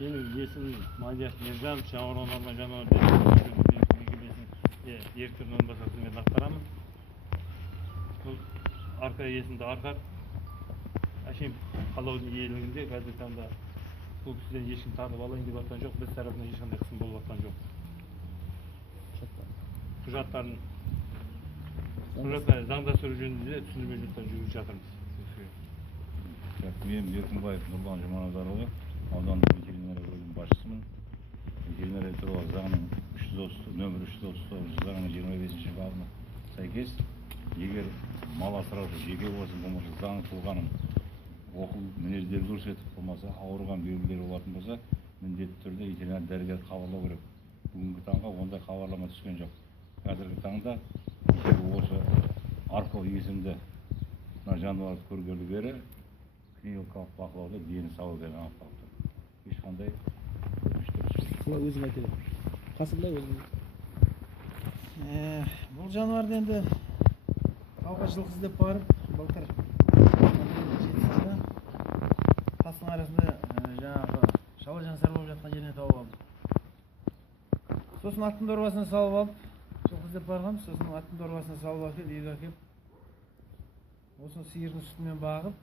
Benim yesim Madiyat Mevcan, Çağıroğlan'la Canavar Erkür'ün basasını ben aktaramın. Arkaya yesimde arkar. Aşım Halov'un yeğenliğinde gazetemde bu sizden yeşim tanıp alayın gibi atan yok. Biz tarafından hiç qanday kısım bolup atan yok. Kujatların zаңда сөрүжүнүндө түшүндүрмө журттан жүрүп жатырмыз. Мен Беркинбаев Нурлан Жуманазарұлы, аудандық ветеринария бөлімінің басшысымын. Ветеринария туралы заңның нөмір 339 заңның 25-ші бабына сәйкес, егер мал асыраушы жеке болсын, болмаса заң тұлғаның оқу мінездері көрсетіп, болмаса ауырған белгілері болатын болса, міндетті түрде ветеринар дәрігер хабарлау керек. Бүгінгі таңға ондай хабарлама түскен жоқ. Қазіргі таңда осы Арков есімді жануарды көргелі бері клиникалық бақылауда дені сау екенін анықталып тұр. Ешқандай Солай өзің айтып. Қасында өзің. Бұл жануарды енді тауға жылқы іздеп барып, былтыр жетісінде тастың арасында жаңағы шалажан сар болып жатқан жеріне тауып алдым. Сосын аттың дорбасына салып алып, жылқы іздеп барғам, сосын аттың дорбасына салып алып, үйге әкеліп, осы сиырдың сүтімен бағып,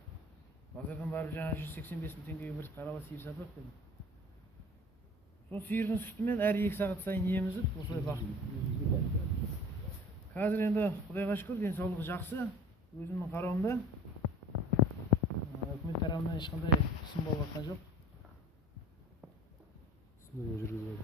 базардан барып жаңа 185 мың теңгеге бір қаралы сиыр сатып келдім. Сол сиырдың сүтімен әр 2 сағат сайын емізіп, осылай бақтым. Қазір енді Құдайға шүкір, денсаулығы жақсы, өзімнің қарауымда. Үкімет тарапынан ешқандай қысым болып жатқан жоқ. Сынама жүргізіледі.